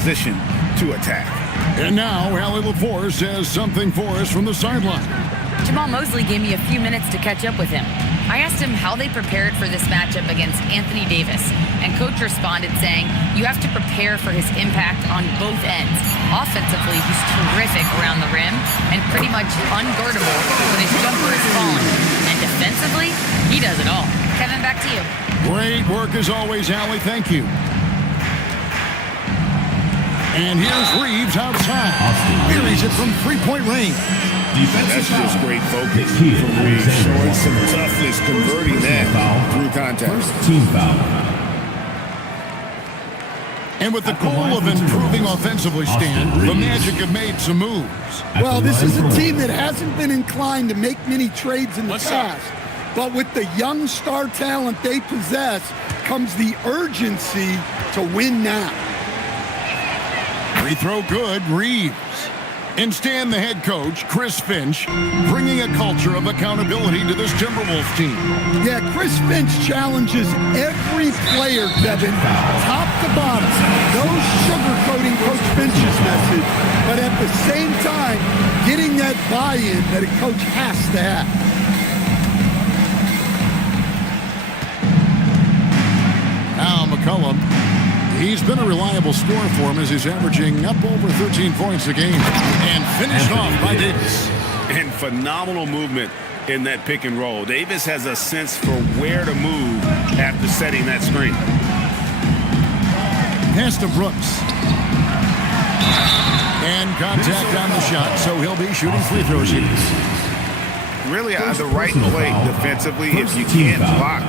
position to attack. And now, Allie LaForce says something for us from the sideline. Jamal Mosley gave me a few minutes to catch up with him. I asked him how they prepared for this matchup against Anthony Davis, and Coach responded saying, you have to prepare for his impact on both ends. Offensively, he's terrific around the rim and pretty much unguardable when his jumper is falling. And defensively, he does it all. Kevin, back to you. Great work as always, Allie. Thank you. And here's Reeves outside. Buries it from three-point range. That's just great focus from Reeves, showing some toughness, converting that through contact. First team foul. And with the goal of improving offensively, Stan, the Magic have made some moves. Well, this is a team that hasn't been inclined to make many trades in the past. But with the young star talent they possess comes the urgency to win now. Free throw good, Reeves. And Stan, the head coach, Chris Finch, bringing a culture of accountability to this Timberwolves team. Yeah, Chris Finch challenges every player, Kevin, top to bottom. No sugarcoating Coach Finch's message, but at the same time, getting that buy-in that a coach has to have. Now McCollum. He's been a reliable scorer for him as he's averaging up over 13 points a game. And finished off by Davis. And phenomenal movement in that pick and roll. Davis has a sense for where to move after setting that screen. Pass to Brooks. And contact on the shot, so he'll be shooting free throws here. Really the right play defensively. If you can't block,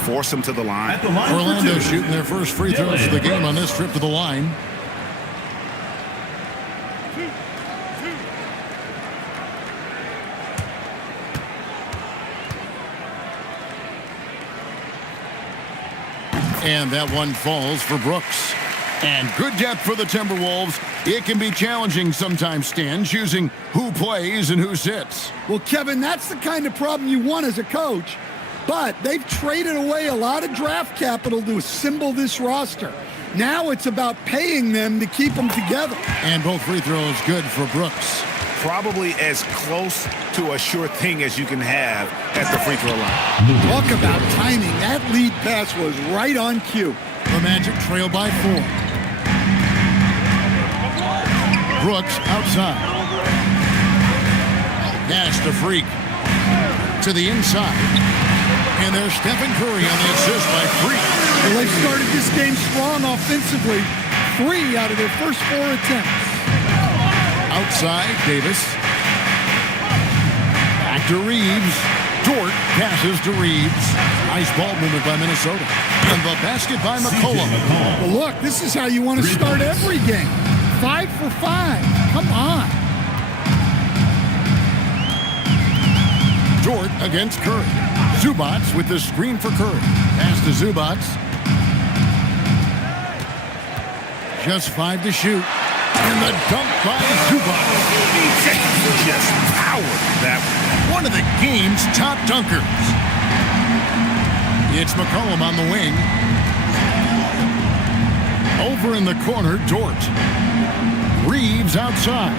force them to the line. Orlando shooting their first free throws of the game on this trip to the line. And that one falls for Brooks. And good depth for the Timberwolves. It can be challenging sometimes, Stan, choosing who plays and who sits. Well, Kevin, that's the kind of problem you want as a coach. But they've traded away a lot of draft capital to assemble this roster. Now it's about paying them to keep them together. And both free throws good for Brooks. Probably as close to a sure thing as you can have at the free throw line. Talk about timing. That lead pass was right on cue. The Magic trail by 4. Brooks outside. Pass to Freak. To the inside. And there's Stephen Curry on the assist by Freak. Well, they started this game strong offensively. 3 out of their first 4 attempts. Outside, Davis. Back to Reeves. Dort passes to Reeves. Nice ball movement by Minnesota. And the basket by McCollum. Well, look, this is how you want to start every game. 5 for 5. Come on. Dort against Curry. Zubats with the screen for Curry. Pass to Zubats. Just 5 to shoot. And the dunk by Zubats. Just power that one of the game's top dunkers. It's McCollum on the wing. Over in the corner, Dort. Reeves outside.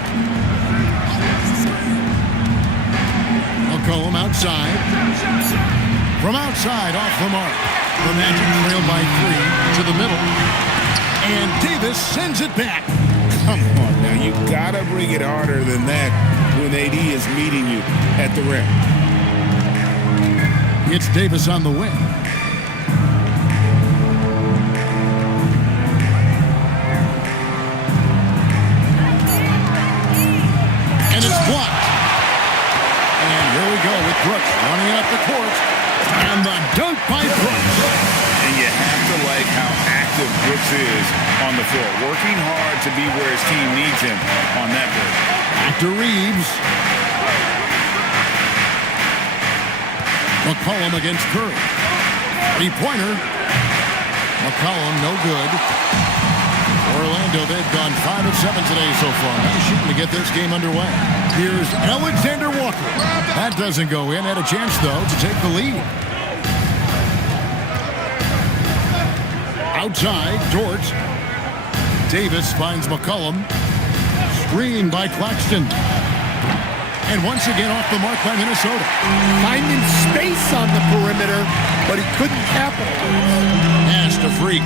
McCollum outside. From outside, off the mark. The Magic trail by 3 to the middle. And Davis sends it back. Come on now, you gotta bring it harder than that when AD is meeting you at the rim. It's Davis on the wing. And it's blocked. And here we go with Brooks running up the court. And the dunk by Brooks. And you have to like how active Brooks is on the floor. Working hard to be where his team needs him on that break. Back to Reeves. McCollum against Curry. Three-pointer. McCollum, no good. Orlando, they've gone 5 of 7 today so far. Nice shooting to get this game underway. Here's Alexander Walker. That doesn't go in. Had a chance, though, to take the lead. Outside, Dort. Davis finds McCollum. Screen by Claxton. And once again off the mark by Minnesota. Finding space on the perimeter, but he couldn't capitalize. Pass to Freak.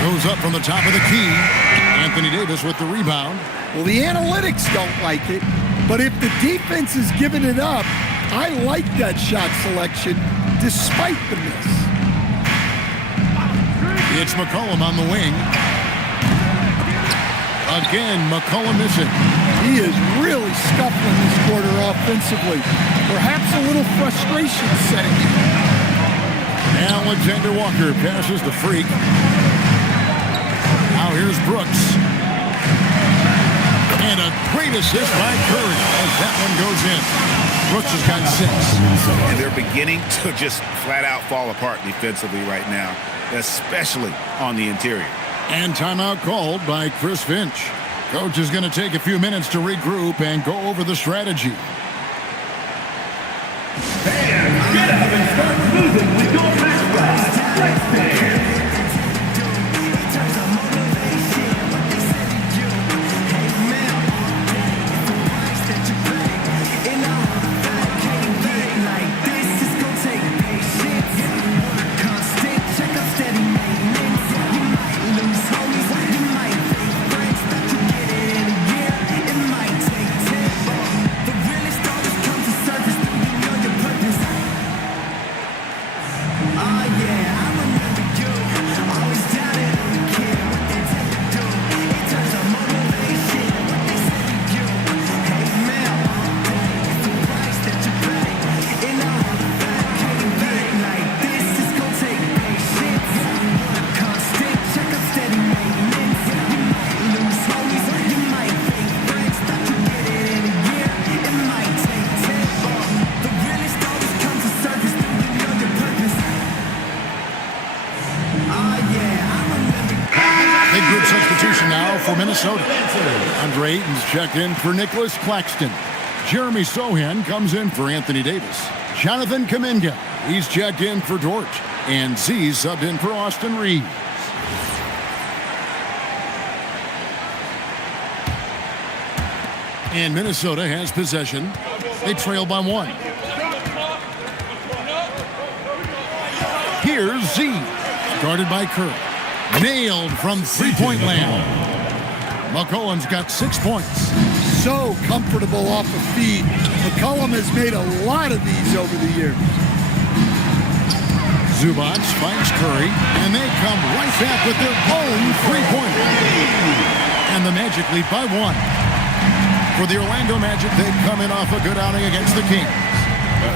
Goes up from the top of the key. Anthony Davis with the rebound. Well, the analytics don't like it, but if the defense is giving it up, I like that shot selection despite the miss. It's McCollum on the wing. Again, McCollum missing. He is really scuffling this quarter offensively. Perhaps a little frustration setting in. Alexander Walker passes the Freak. Now here's Brooks. And a great assist by Curry as that one goes in. Brooks has got 6. And they're beginning to just flat out fall apart defensively right now, especially on the interior. And timeout called by Chris Finch. Coach is going to take a few minutes to regroup and go over the strategy. Fans, get up and start moving with your mascot, Blackbear. Minnesota. Andre Ayton's checked in for Nicholas Claxton. Jeremy Sohan comes in for Anthony Davis. Jonathan Kuminga, he's checked in for Dort. And Z subbed in for Austin Reeves. And Minnesota has possession. They trail by 1. Here's Z. Guarded by Curry. Nailed from three-point land. McCollum's got 6 points. So comfortable off the feed. McCollum has made a lot of these over the years. Zubac finds Curry, and they come right back with their own three-pointer. And the Magic lead by 1. For the Orlando Magic, they've come in off a good outing against the Kings.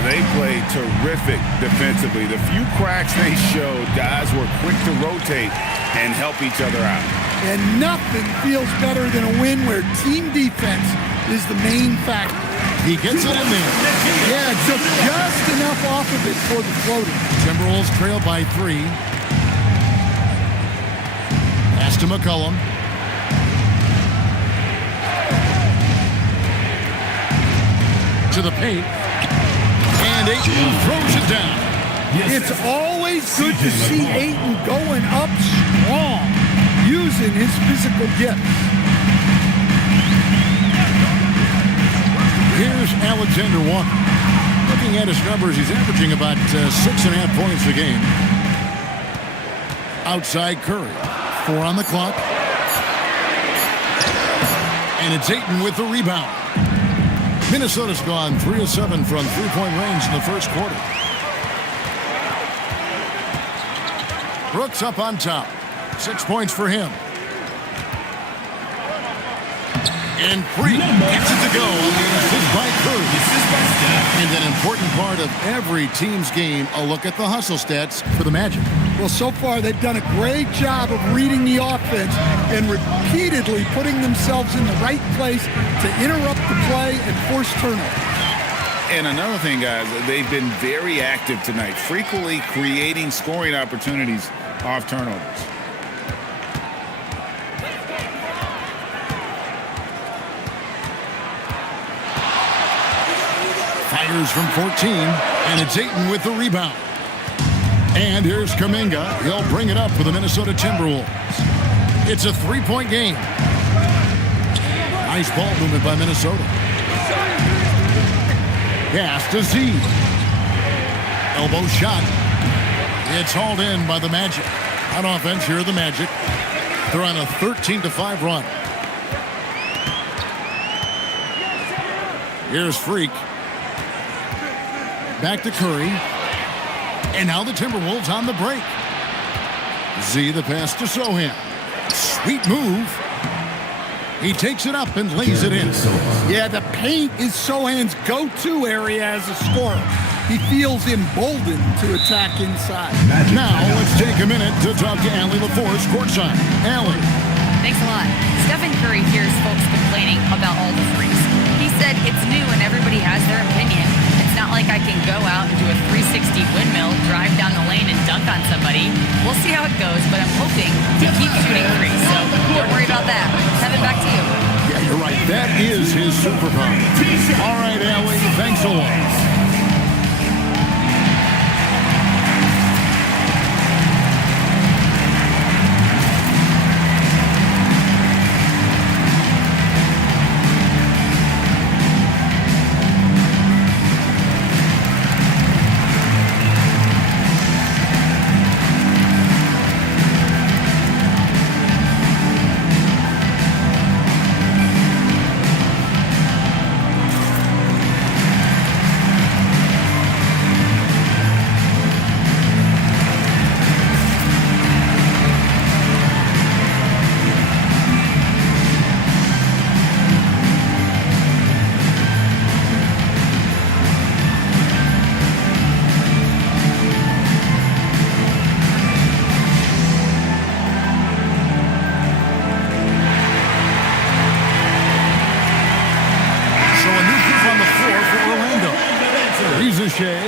They played terrific defensively. The few cracks they showed, guys were quick to rotate and help each other out. And nothing feels better than a win where team defense is the main factor. He gets it in there. Yeah, took just enough off of it for the floater. Timberwolves trail by 3. Pass to McCollum. To the paint. And Ayton throws it down. It's always good to see Ayton going up strong, using his physical gifts. Here's Alexander Walker. Looking at his numbers, he's averaging about 6.5 points a game. Outside Curry. 4 on the clock. And it's Ayton with the rebound. Minnesota's gone 3 of 7 from three-point range in the first quarter. Brooks up on top. 6 points for him. And Freak gets it to go on the assist by Curry. And an important part of every team's game, a look at the hustle stats for the Magic. Well, so far they've done a great job of reading the offense and repeatedly putting themselves in the right place to interrupt the play and force turnovers. And another thing, guys, they've been very active tonight, frequently creating scoring opportunities off turnovers. Fires from 14, and it's Ayton with the rebound. And here's Kuminga. He'll bring it up for the Minnesota Timberwolves. It's a three-point game. Nice ball movement by Minnesota. Pass to Z. Elbow shot. It's hauled in by the Magic. On offense, here are the Magic. They're on a 13-5 run. Here's Freak. Back to Curry. And now the Timberwolves on the break. Z, the pass to Sohan. Sweet move. He takes it up and lays it in. Yeah, the paint is Sohan's go-to area as a scorer. He feels emboldened to attack inside. Now let's take a minute to talk to Allie LaForce courtside. Allie. Thanks a lot. Stephen Curry hears folks complaining about all the threes. He said it's new and everybody has their opinion. It's not like I can go out and do a 360 windmill, drive down the lane, and dunk on somebody. We'll see how it goes, but I'm hoping to keep shooting threes, so don't worry about that. Have it back to you. Yeah, you're right. That is his superpower. All right, Allie, thanks a lot.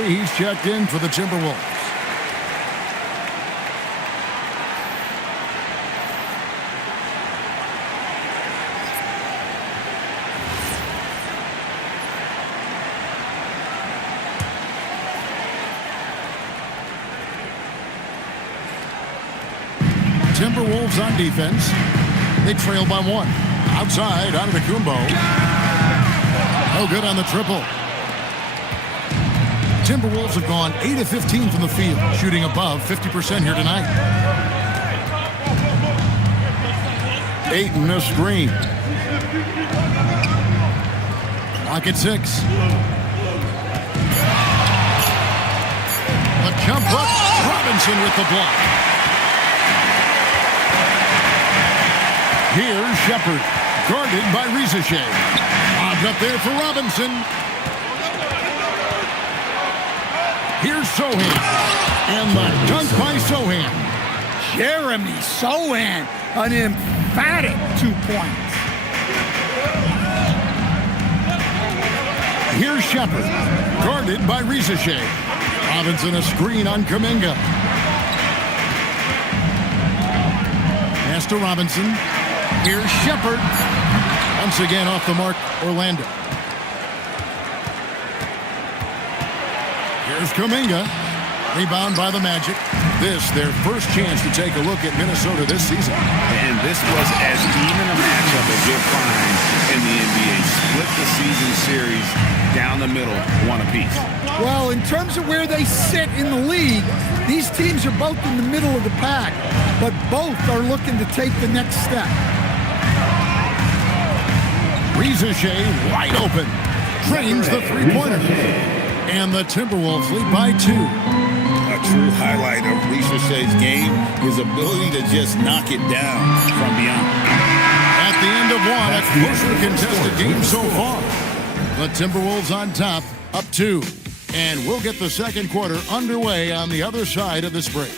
He's checked in for the Timberwolves. Timberwolves on defense. They trail by one. Outside, Antetokounmpo. No good on the triple. Timberwolves have gone 8 of 15 from the field, shooting above 50% here tonight. Ayton a screen. Clock at 6. A jump hook. Robinson with the block. Here's Shepard, guarded by Rizichet. Lobbed up there for Robinson. Here's Sohan. And the dunk by Sohan. Jeremy Sohan, an emphatic 2 points. Here's Shepard, guarded by Rizichet. Robinson a screen on Kuminga. Pass to Robinson. Here's Shepard. Once again off the mark, Orlando. Here's Kuminga. Rebound by the Magic. This, their first chance to take a look at Minnesota this season. And this was as even a matchup as you'll find in the NBA. Split the season series down the middle, one apiece. Well, in terms of where they sit in the league, these teams are both in the middle of the pack, but both are looking to take the next step. Rizichet wide open. Drains the three-pointer. And the Timberwolves lead by 2. A true highlight of Rizichet's game, his ability to just knock it down from beyond. At the end of one, a closely contested game so far. The Timberwolves on top, up 2. And we'll get the second quarter underway on the other side of this break.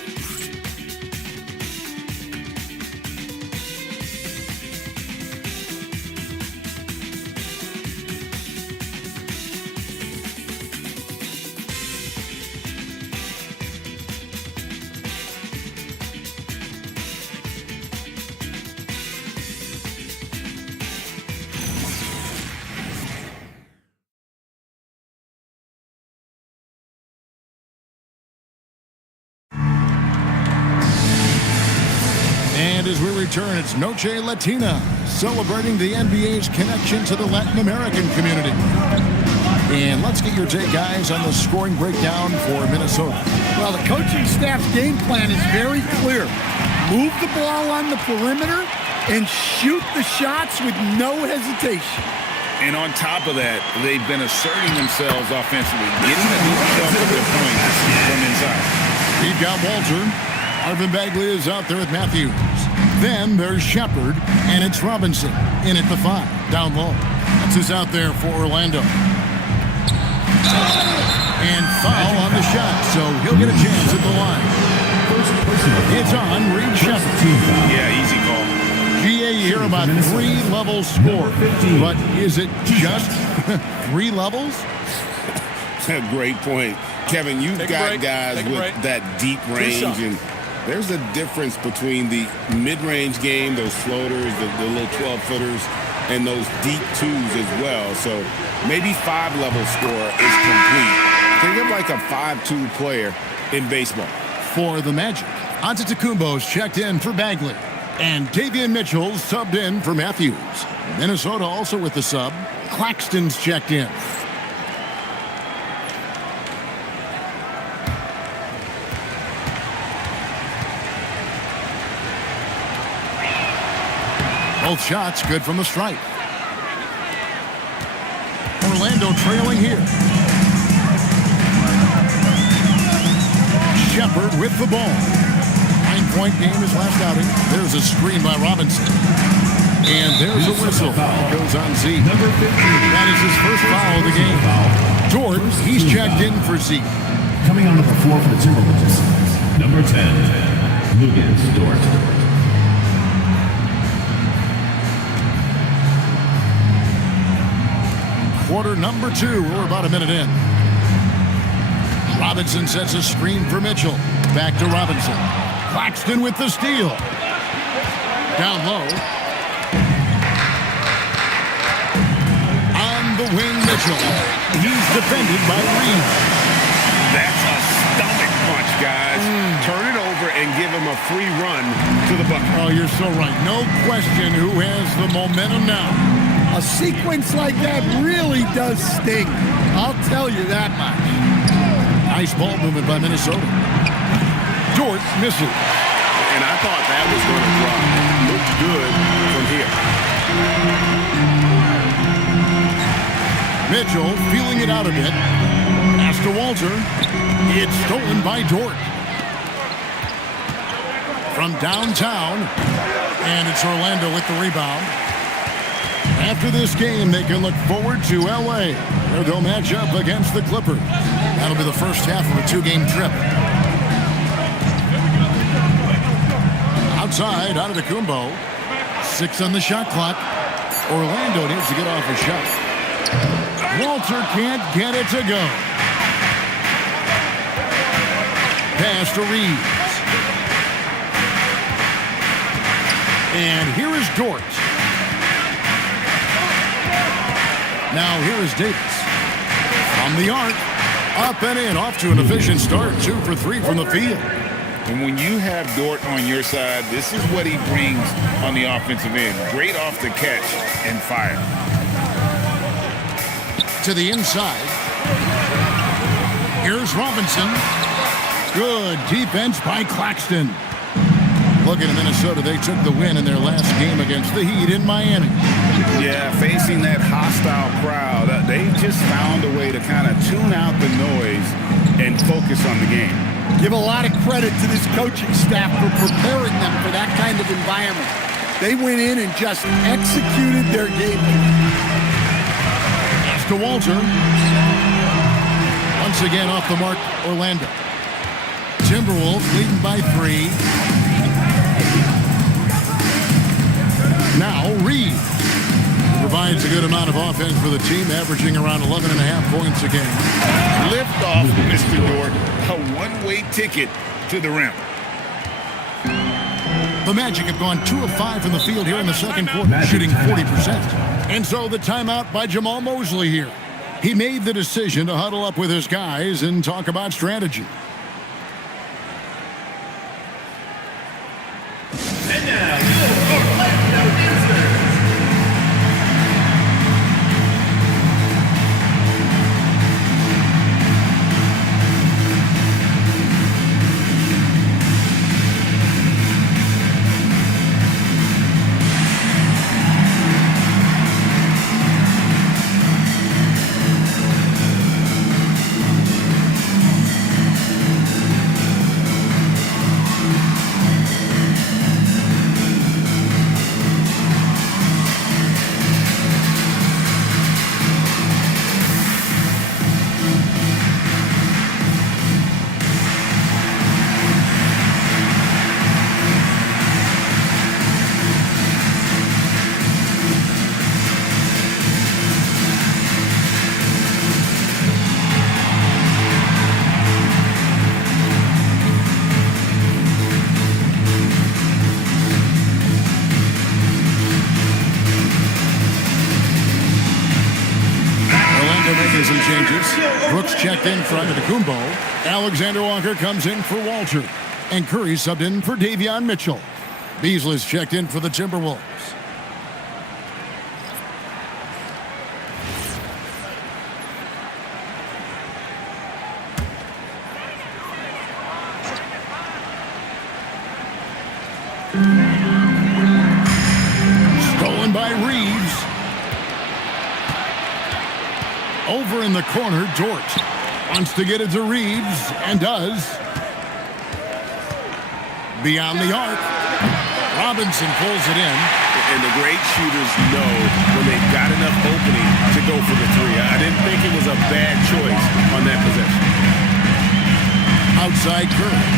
as we return, it's Noche Latina, celebrating the NBA's connection to the Latin American community. And let's get your take, guys, on the scoring breakdown for Minnesota. Well, the coaching staff's game plan is very clear. Move the ball on the perimeter and shoot the shots with no hesitation. And on top of that, they've been asserting themselves offensively, getting the themselves to their points from inside. We've got Walter. Arvin Bagley is out there with Matthews. Then there's Shepard, and it's Robinson in at the 5, down low. That's who's out there for Orlando. And foul on the shot, so he'll get a chance at the line. It's on Reed Shepard. Yeah, easy call. GA here about 3-level score. But is it just 3 levels? Great point. Kevin, you've got guys with that deep range, and there's a difference between the mid-range game, those floaters, the little 12-footers, and those deep twos as well. So maybe 5-level score is complete. Think of like a 5-2 player in baseball. For the Magic, Antetokounmpo's checked in for Bagley. And Davion Mitchell subbed in for Matthews. Minnesota also with the sub. Claxton's checked in. Both shots good from the stripe. Orlando trailing here. Shepard with the ball. 9-point game his last outing. There's a screen by Robinson. And there's a whistle. It goes on Z. Number 15. That is his first foul of the game. Dort, he's checked in for Z. Coming onto the floor for the Timberwolves. Number 10, Lucas Dort. Quarter number 2. We're about a minute in. Robinson sets a screen for Mitchell. Back to Robinson. Claxton with the steal. Down low. On the wing, Mitchell. He's defended by Reed. That's a stomach punch, guys. Turn it over and give him a free run to the bucket. Oh, you're so right. No question who has the momentum now. A sequence like that really does sting. I'll tell you that much. Nice ball movement by Minnesota. Dort misses. And I thought that was going to drop. Looked good from here. Mitchell feeling it out a bit. Pass to Walter. It's stolen by Dort. From downtown. And it's Orlando with the rebound. After this game, they can look forward to L.A., where they'll match up against the Clippers. That'll be the first half of a 2-game trip. Outside, Antetokounmpo. 6 on the shot clock. Orlando needs to get off a shot. Walter can't get it to go. Pass to Reeves. And here is Dort. Now here is Davis. From the arc. Up and in. Off to an efficient start. 2 for 3 from the field. And when you have Dort on your side, this is what he brings on the offensive end. Great off the catch and fire. To the inside. Here's Robinson. Good defense by Claxton. Looking at Minnesota, they took the win in their last game against the Heat in Miami. Yeah, facing that hostile crowd, they just found a way to kind of tune out the noise and focus on the game. Give a lot of credit to this coaching staff for preparing them for that kind of environment. They went in and just executed their game. Pass to Walter. Once again off the mark, Orlando. Timberwolves leading by 3. Now Reed provides a good amount of offense for the team, averaging around 11.5 points a game. Lift off, Mr. Dort. A one-way ticket to the rim. The Magic have gone 2 of 5 from the field here in the second quarter, shooting 40%. And so the timeout by Jamal Mosley here. He made the decision to huddle up with his guys and talk about strategy. And now, Making some changes. Brooks checked in for Antetokounmpo. Alexander Walker comes in for Walter. And Curry subbed in for Davion Mitchell. Beasley's checked in for the Timberwolves. Stolen by Reeves. Over in the corner, Dort wants to get it to Reeves, and does. Beyond the arc. Robinson pulls it in. And the great shooters know when they've got enough opening to go for the three. I didn't think it was a bad choice on that possession. Outside Curry.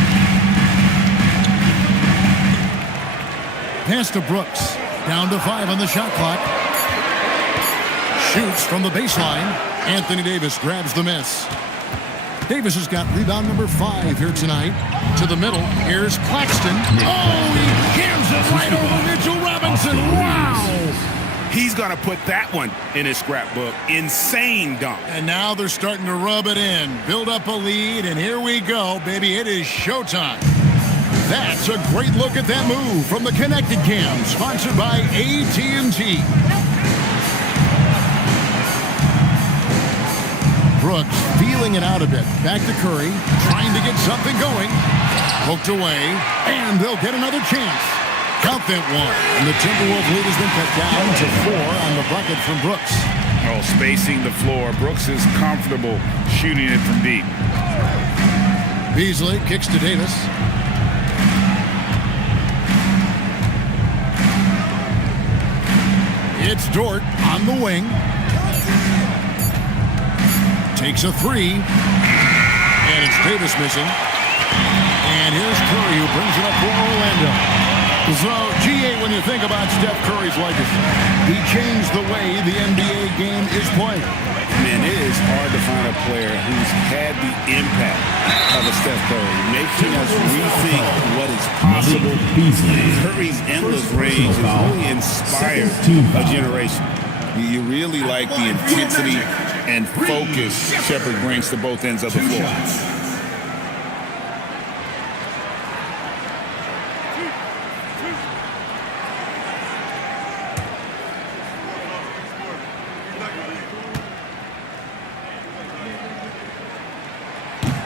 Pass to Brooks. Down to 5 on the shot clock. Shoots from the baseline. Anthony Davis grabs the miss. Davis has got rebound number 5 here tonight. To the middle. Here's Claxton. Oh, he jams it right over Mitchell Robinson. Wow. He's going to put that one in his scrapbook. Insane dunk. And now they're starting to rub it in. Build up a lead, and here we go, baby. It is showtime. That's a great look at that move from the Connected Cam, sponsored by AT&T. Brooks feeling it out a bit. Back to Curry, trying to get something going. Poked away, and they'll get another chance. Count that one. And the Timberwolves lead has been cut down to 4 on the bucket from Brooks. Oh, spacing the floor. Brooks is comfortable shooting it from deep. Beasley kicks to Davis. It's Dort on the wing. Takes a 3. And it's Davis missing. And here's Curry who brings it up for Orlando. So, G8, when you think about Steph Curry's legacy, he changed the way the NBA game is played. Man, it is hard to find a player who's had the impact of a Steph Curry, making us rethink what is possible. Curry's endless range has really inspired a generation. You really like the intensity and focus Shepard brings to both ends of the floor.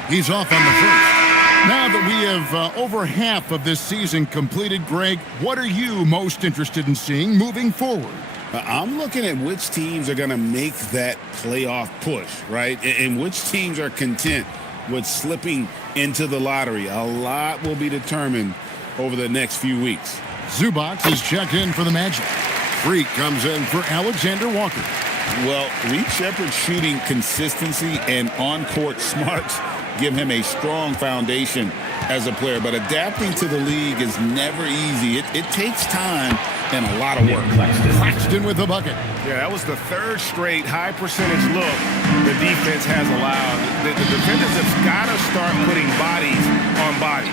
He's off on the first. Now that we have over half of this season completed, Greg, what are you most interested in seeing moving forward? I'm looking at which teams are going to make that playoff push, right? And which teams are content with slipping into the lottery. A lot will be determined over the next few weeks. Zubac is checked in for the Magic. Freak comes in for Alexander Walker. Well, Reed Shepard's shooting consistency and on-court smarts give him a strong foundation as a player, but adapting to the league is never easy. It takes time and a lot of work. Claxton with the bucket. Yeah, that was the third straight high percentage look the defense has allowed. The defenders have got to start putting bodies on bodies.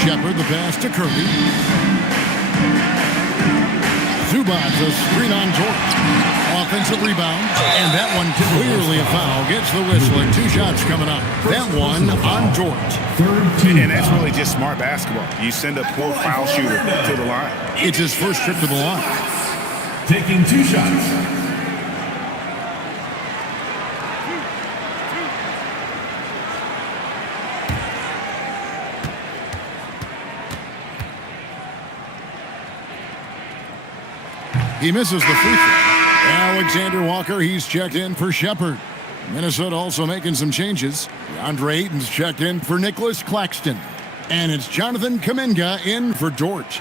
Shepard the pass to Curry. Zubac a screen on Dort. Offensive rebound, and that one clearly a foul. Gets the whistle, and 2 shots coming up. That one on Dort. And that's really just smart basketball. You send a poor foul shooter to the line. It's his first trip to the line. Taking 2 shots. He misses the free throw. Alexander Walker, he's checked in for Shepard. Minnesota also making some changes. DeAndre Ayton's checked in for Nicholas Claxton. And it's Jonathan Kuminga in for Dort.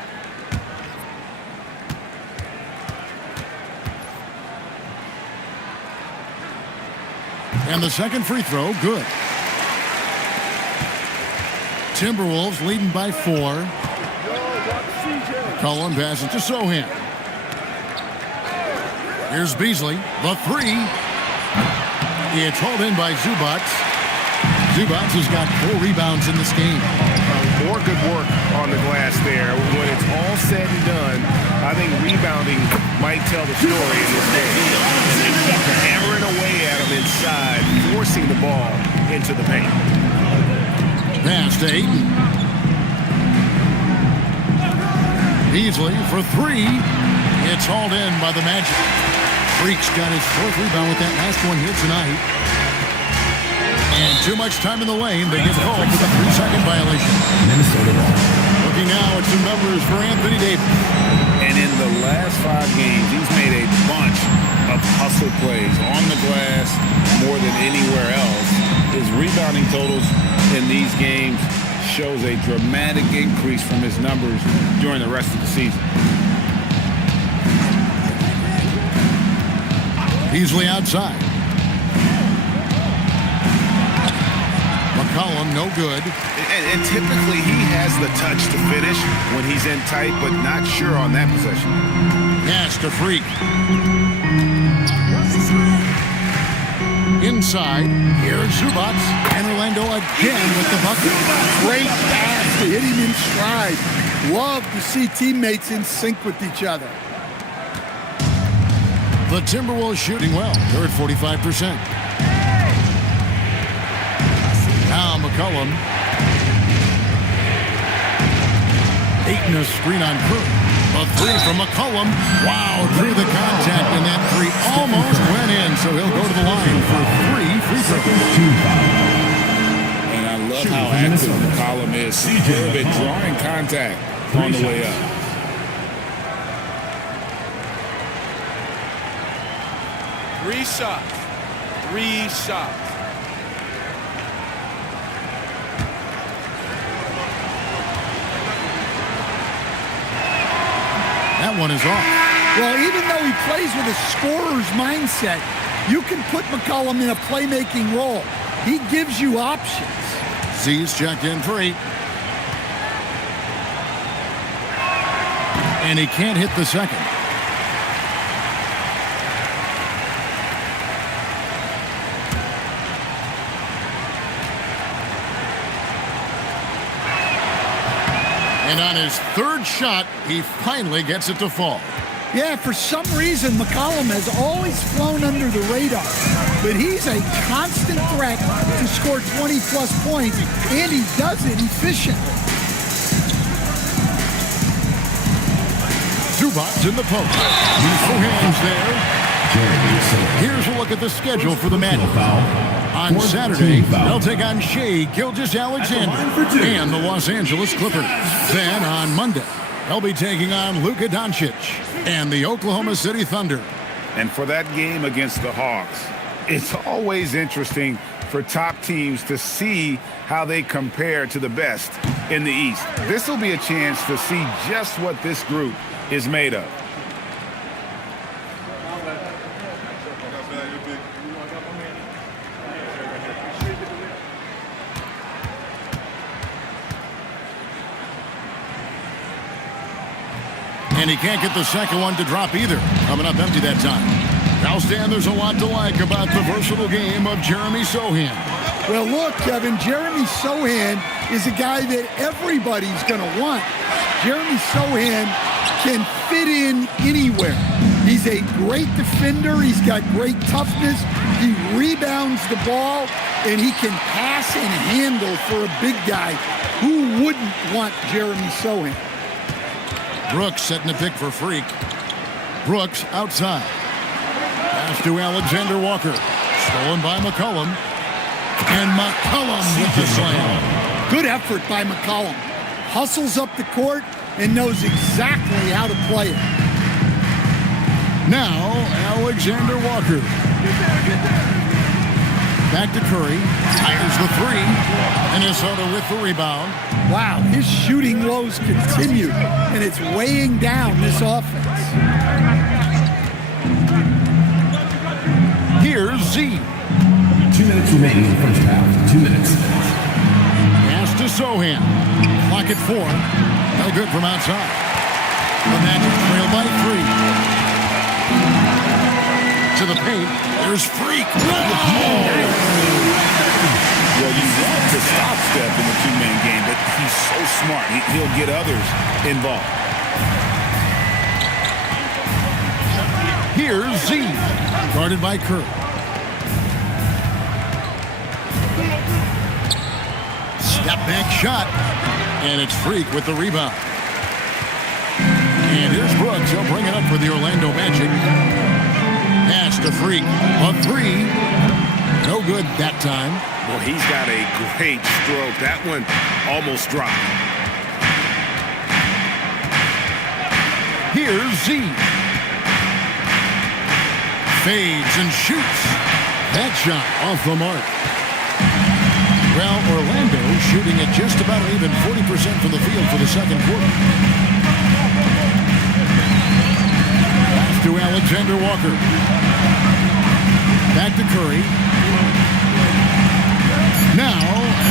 And the second free throw, good. Timberwolves leading by 4. Cullen passes to Sohan. Here's Beasley, the 3. It's hauled in by Zubac. Zubac has got 4 rebounds in this game. More good work on the glass there. When it's all said and done, I think rebounding might tell the story in this game. hammering away at him inside, forcing the ball into the paint. Pass to Ayton. Beasley for three. It's hauled in by the Magic. Freak's got his fourth rebound with that last one here tonight. And too much time in the lane. They get called for the 3-second violation. Minnesota ball. Looking now at some numbers for Anthony Davis. And in the last 5 games, he's made a bunch of hustle plays on the glass more than anywhere else. His rebounding totals in these games shows a dramatic increase from his numbers during the rest of the season. Beasley outside. McCollum, no good. And typically he has the touch to finish when he's in tight, but not sure on that possession. Pass to Freak. Inside, here's Zubac. And Orlando again with the bucket. Great pass to hit him in stride. Love to see teammates in sync with each other. The Timberwolves shooting well. They're at 45%. Now McCollum. Ayton a screen on Curry. A three from McCollum. Wow, through the contact, and that three almost went in, so he'll go to the line for 3 free throws. And I love how active McCollum is. Superb at drawing contact on the way up. Three shots. That one is off. Well, even though he plays with a scorer's mindset, you can put McCollum in a playmaking role. He gives you options. Z's checked in for 8. And he can't hit the second. And on his third shot, he finally gets it to fall. Yeah, for some reason, McCollum has always flown under the radar. But he's a constant threat to score 20-plus points, and he does it efficiently. Zubac's in the post. No hands there. Here's a look at the schedule for the Magic. On Saturday, they'll take on Shea Gilgeous-Alexander and the Los Angeles Clippers. Then on Monday, they'll be taking on Luka Doncic and the Oklahoma City Thunder. And for that game against the Hawks, it's always interesting for top teams to see how they compare to the best in the East. This will be a chance to see just what this group is made of. And he can't get the second one to drop either. Coming up empty that time. Now, Stan, there's a lot to like about the versatile game of Jeremy Sochan. Well, look, Kevin, Jeremy Sochan is a guy that everybody's going to want. Jeremy Sochan can fit in anywhere. He's a great defender. He's got great toughness. He rebounds the ball, and he can pass and handle for a big guy. Who wouldn't want Jeremy Sochan? Brooks setting the pick for Freak. Brooks outside. Pass to Alexander Walker. Stolen by McCollum. And McCollum with the slam. Good effort by McCollum. Hustles up the court and knows exactly how to play it. Now, Alexander Walker. Back to Curry. Fires the three. Minnesota with the rebound. Wow, his shooting woes continue, and it's weighing down this offense. Here's Z. 2 minutes remaining in the first half. 2 minutes. Pass to Sochan. Clock at 4. No good from outside. The Magic trail by 3. To the paint. There's Freak. Oh! Well, you love the stop step in the two-man game, but he's so smart. He'll get others involved. Here's Z, guarded by Curry. Step back shot, and it's Freak with the rebound. And here's Brooks. He'll bring it up for the Orlando Magic. Pass to Freak. A three. No good that time. Well, he's got a great stroke. That one almost dropped. Here's Z. Fades and shoots. That shot off the mark. Well, Orlando shooting at just about an even 40% from the field for the second quarter. Pass to Alexander Walker. Back to Curry. Now,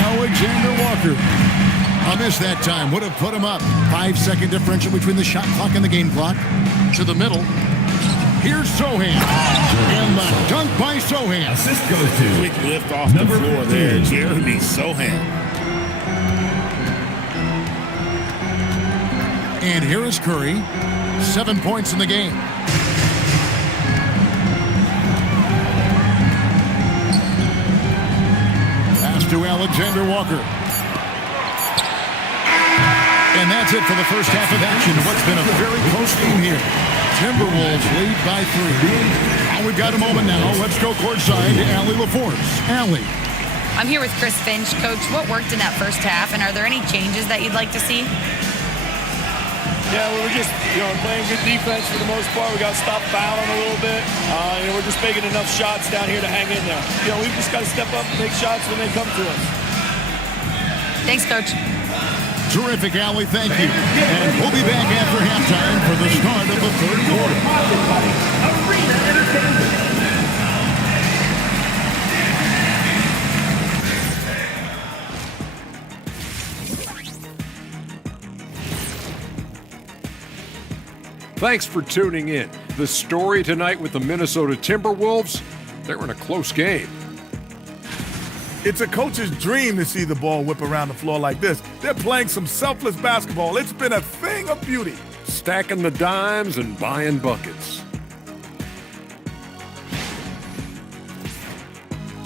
Alexander Walker. A miss that time. Would have put him up. 5-second differential between the shot clock and the game clock. To the middle. Here's Sohan. And the dunk by Sohan. Assist goes to Quick lift off the floor there. Jeremy Sohan. And here is Curry. 7 points in the game. Pass to Alexander Walker. And that's it for the first half of action. What's been a very close game here. Timberwolves lead by 3. And we've got a moment now. Let's go courtside to Allie LaForce. Allie. I'm here with Chris Finch. Coach, what worked in that first half, and are there any changes that you'd like to see? Yeah, we were just, playing good defense for the most part. We got to stop fouling a little bit. We're just making enough shots down here to hang in there. We've just got to step up and make shots when they come to us. Thanks, Coach. Terrific, Allie. Thank you. And we'll be back after halftime for the start of the third quarter. Arena Entertainment. Thanks for tuning in. The story tonight with the Minnesota Timberwolves, they're in a close game. It's a coach's dream to see the ball whip around the floor like this. They're playing some selfless basketball. It's been a thing of beauty. Stacking the dimes and buying buckets.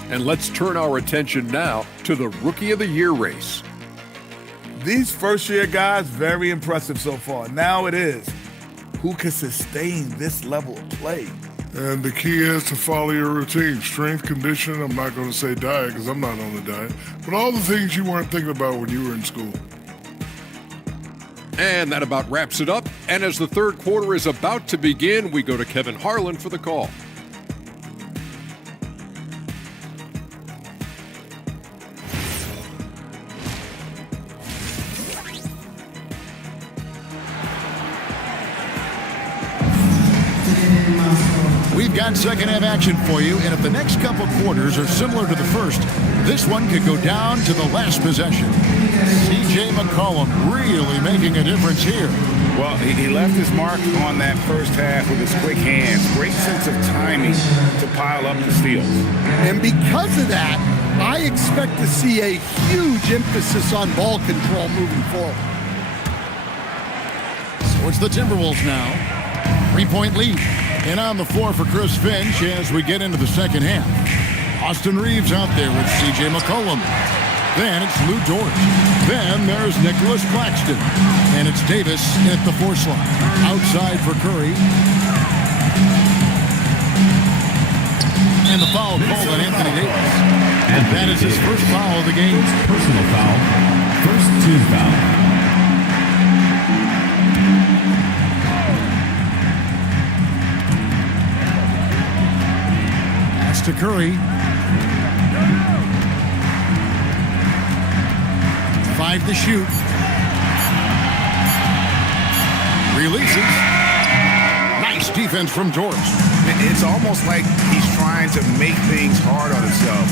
And let's turn our attention now to the Rookie of the Year race. These first-year guys, very impressive so far. Now it is, who can sustain this level of play? And the key is to follow your routine. Strength, conditioning, I'm not going to say diet because I'm not on the diet, but all the things you weren't thinking about when you were in school. And that about wraps it up. And as the third quarter is about to begin, we go to Kevin Harlan for the call. We've got second half action for you, and if the next couple quarters are similar to the first, this one could go down to the last possession. C.J. McCollum really making a difference here. Well, he left his mark on that first half with his quick hands. Great sense of timing to pile up the steals. And because of that, I expect to see a huge emphasis on ball control moving forward. So it's the Timberwolves now. 3-point lead. And on the floor for Chris Finch as we get into the second half. Austin Reeves out there with C.J. McCollum. Then it's Lou Dort. Then there's Nicholas Claxton. And it's Davis at the 4 slot. Outside for Curry. And the foul called on Anthony Davis. And that is his first foul of the game. Personal foul. First team foul. To Curry. 5 to shoot. Releases. Nice defense from Dort. It's almost like he's trying to make things hard on himself.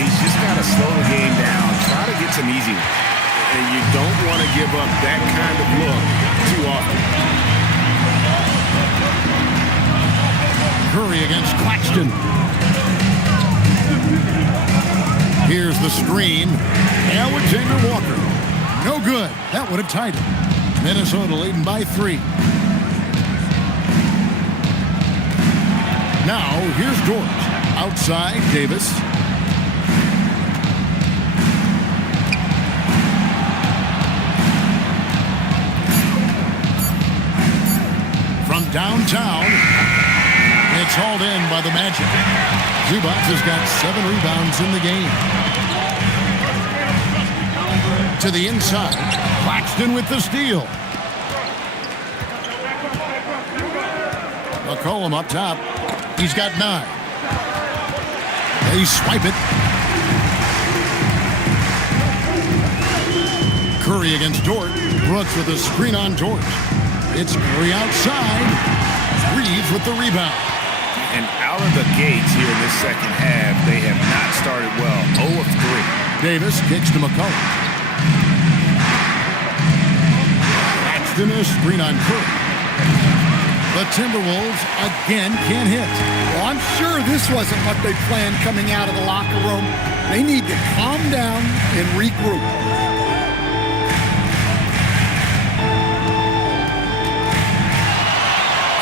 He's just got to slow the game down, try to get some easy. And you don't want to give up that kind of look too often. Curry against Claxton. Here's the screen. Alexander Walker. No good. That would have tied it. Minnesota leading by 3. Now, here's George. Outside, Davis. From downtown, it's hauled in by the Magic. Zubac has got 7 rebounds in the game. To the inside, Claxton with the steal. McCollum up top. He's got 9. They swipe it. Curry against Dort. Brooks with a screen on George. It's Curry outside. Reeves with the rebound. And out of the gates here in this second half, they have not started well. 0 of 3. Davis kicks to McCollum. Claxton a screen on Curry. The Timberwolves again can't hit. Well, I'm sure this wasn't what they planned coming out of the locker room. They need to calm down and regroup.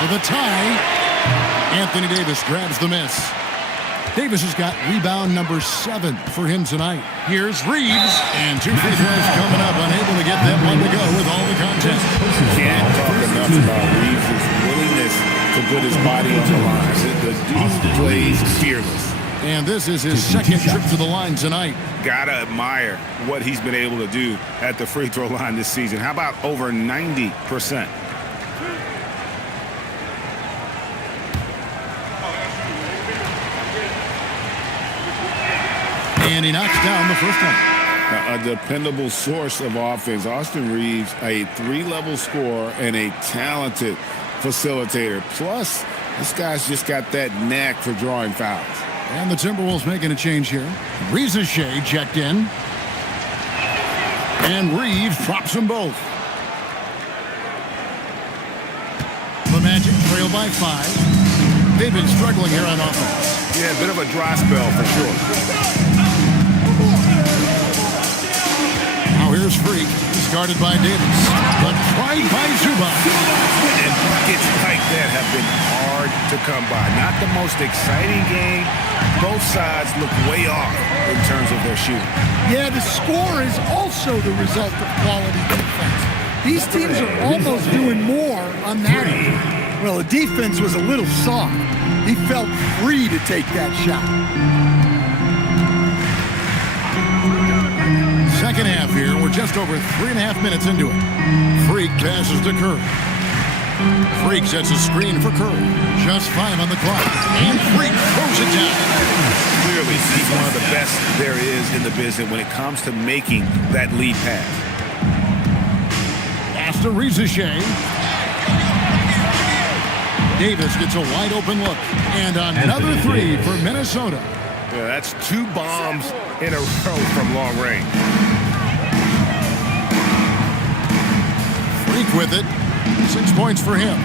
For the tie, Anthony Davis grabs the miss. Davis has got rebound number 7 for him tonight. Here's Reeves, and 2 free throws coming up, unable to get that one to go with all the contest. Can't talk enough about Reeves' willingness to put his body on the line. The dude plays fearless. And this is his second trip to the line tonight. Gotta admire what he's been able to do at the free throw line this season. How about over 90%? And he knocks down the first one. A dependable source of offense. Austin Reeves, a 3-level scorer and a talented facilitator. Plus, this guy's just got that knack for drawing fouls. And the Timberwolves making a change here. Reza Shea checked in. And Reeves drops them both. The Magic trail by 5. They've been struggling here on offense. Yeah, a bit of a dry spell for sure. Now here's Freak. He's guarded by Davis. But tried by Zubac. And buckets like that have been hard to come by. Not the most exciting game. Both sides look way off in terms of their shooting. Yeah, the score is also the result of quality defense. These teams are almost doing more on that end. Well, the defense was a little soft. He felt free to take that shot. Second half here. We're just over 3.5 minutes into it. Freak passes to Curry. Freak sets a screen for Curry. Just 5 on the clock. And Freak throws it down. Clearly, he's one of the best there is in the business when it comes to making that lead pass. Pass to Reza Shea. Davis gets a wide open look. And another 3 for Minnesota. Yeah, that's 2 bombs in a row from long range. Freak with it. 6 points for him.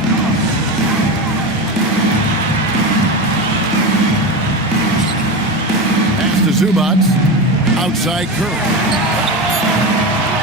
Pass to Zubac. Outside Curry.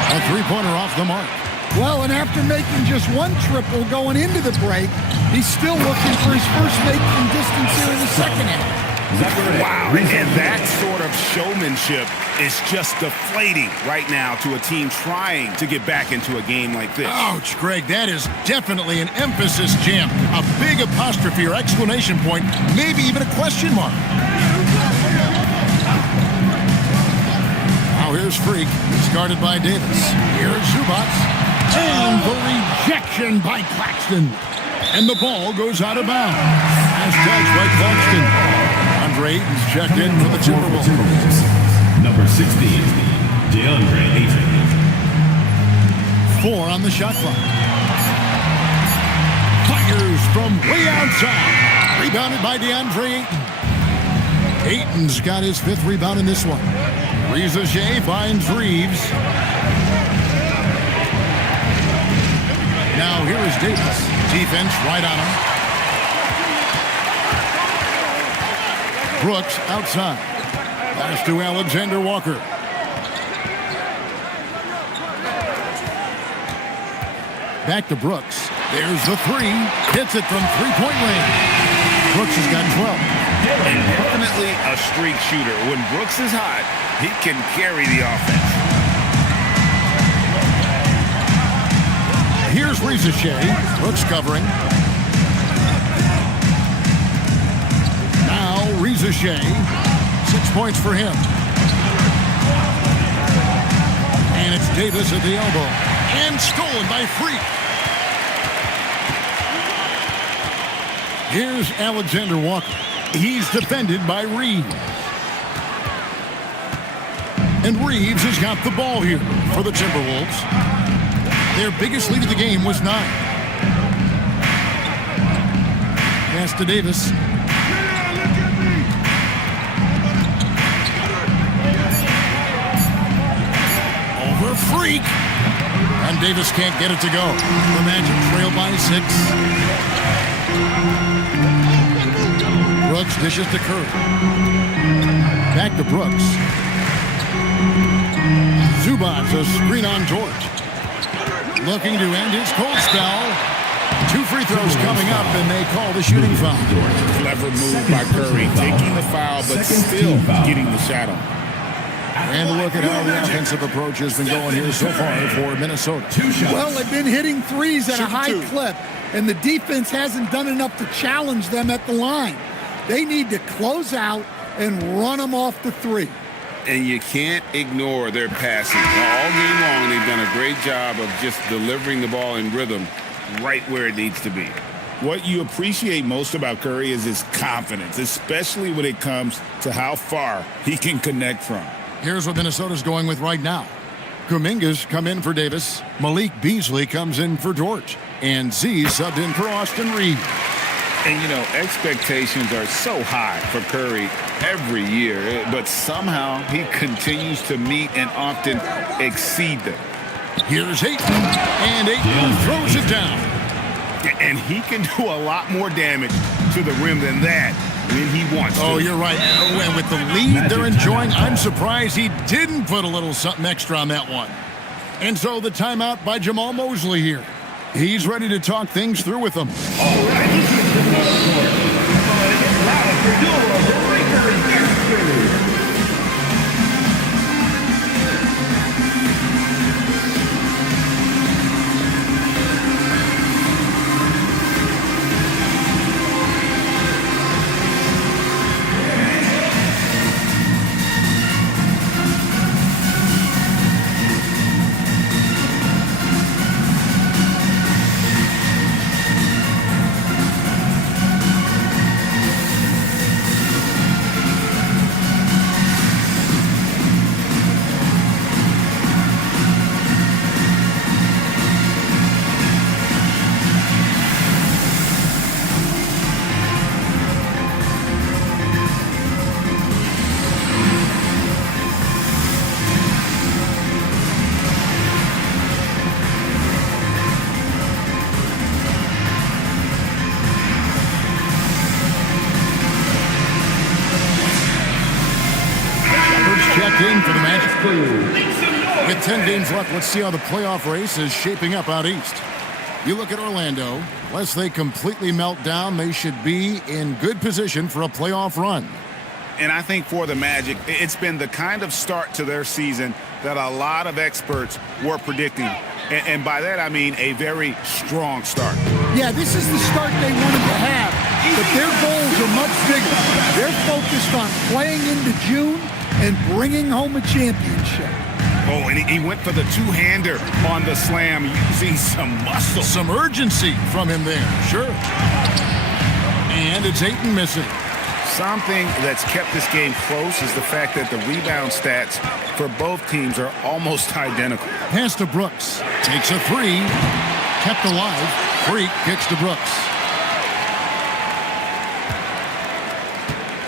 A 3-pointer off the mark. Well, and after making just 1 triple going into the break, he's still looking for his first make from distance here in the second half. Wow, and that sort of showmanship is just deflating right now to a team trying to get back into a game like this. Ouch, Greg, that is definitely an emphasis jam. A big apostrophe or exclamation point, maybe even a question mark. Now here's Freak. He's guarded by Davis. Here's Zubac. And the rejection by Claxton. And the ball goes out of bounds. As touched by Claxton. Andre Ayton's checked in for the Timberwolves. Number 16, DeAndre Ayton. 4 on the shot clock. Fires from way outside. Rebounded by DeAndre Ayton. Ayton's got his 5th rebound in this one. Reza Shea finds Reeves. Now here is Davis. Defense right on him. Brooks outside. Pass to Alexander Walker. Back to Brooks. There's the 3. Hits it from 3-point range. Brooks Brooks has got 12. And definitely a streak shooter. When Brooks is hot, he can carry the offense. Here's Shea. Brooks covering. Now Shea. 6 points for him. And it's Davis at the elbow. And stolen by Freak. Here's Alexander Walker. He's defended by Reeves. And Reeves has got the ball here for the Timberwolves. Their biggest lead of the game was 9. Pass to Davis. Over Freak. And Davis can't get it to go. The Magic trail by 6. Brooks dishes to Curry. Back to Brooks. Zubac, a screen on George. Looking to end his cold spell. 2 free throws coming up, and they call the shooting foul. Clever move by Curry, taking the foul, but still getting the shadow. And a look at how the offensive approach has been going here so far for Minnesota. Well, they've been hitting threes at a high clip, and the defense hasn't done enough to challenge them at the line. They need to close out and run them off the 3. And you can't ignore their passing. All game long, they've done a great job of just delivering the ball in rhythm right where it needs to be. What you appreciate most about Curry is his confidence, especially when it comes to how far he can connect from. Here's what Minnesota's going with right now. Kuminga's come in for Davis. Malik Beasley comes in for George. And Z subbed in for Austin Reeves. And, you know, expectations are so high for Curry every year, but somehow he continues to meet and often exceed them. Here's Ayton, and Ayton throws it down. And he can do a lot more damage to the rim than that when he wants to. Oh, you're right. And with the lead they're enjoying, I'm surprised he didn't put a little something extra on that one. And so the timeout by Jamal Mosley here. He's ready to talk things through with them. All right, this is the court. Get loud for the breaker. In for the Magic. With 10 games left, let's see how the playoff race is shaping up out east. You look at Orlando. Unless they completely melt down, they should be in good position for a playoff run. And I think for the Magic, it's been the kind of start to their season that a lot of experts were predicting. And by that, I mean a very strong start. Yeah, this is the start they wanted to have, but their goals are much bigger. They're focused on playing into June and bringing home a championship. Oh, and he went for the two-hander on the slam, using some muscle. Some urgency from him there, sure. And it's Ayton missing. Something that's kept this game close is the fact that the rebound stats for both teams are almost identical. Pass to Brooks. Takes a 3. Kept alive. Freak kicks to Brooks.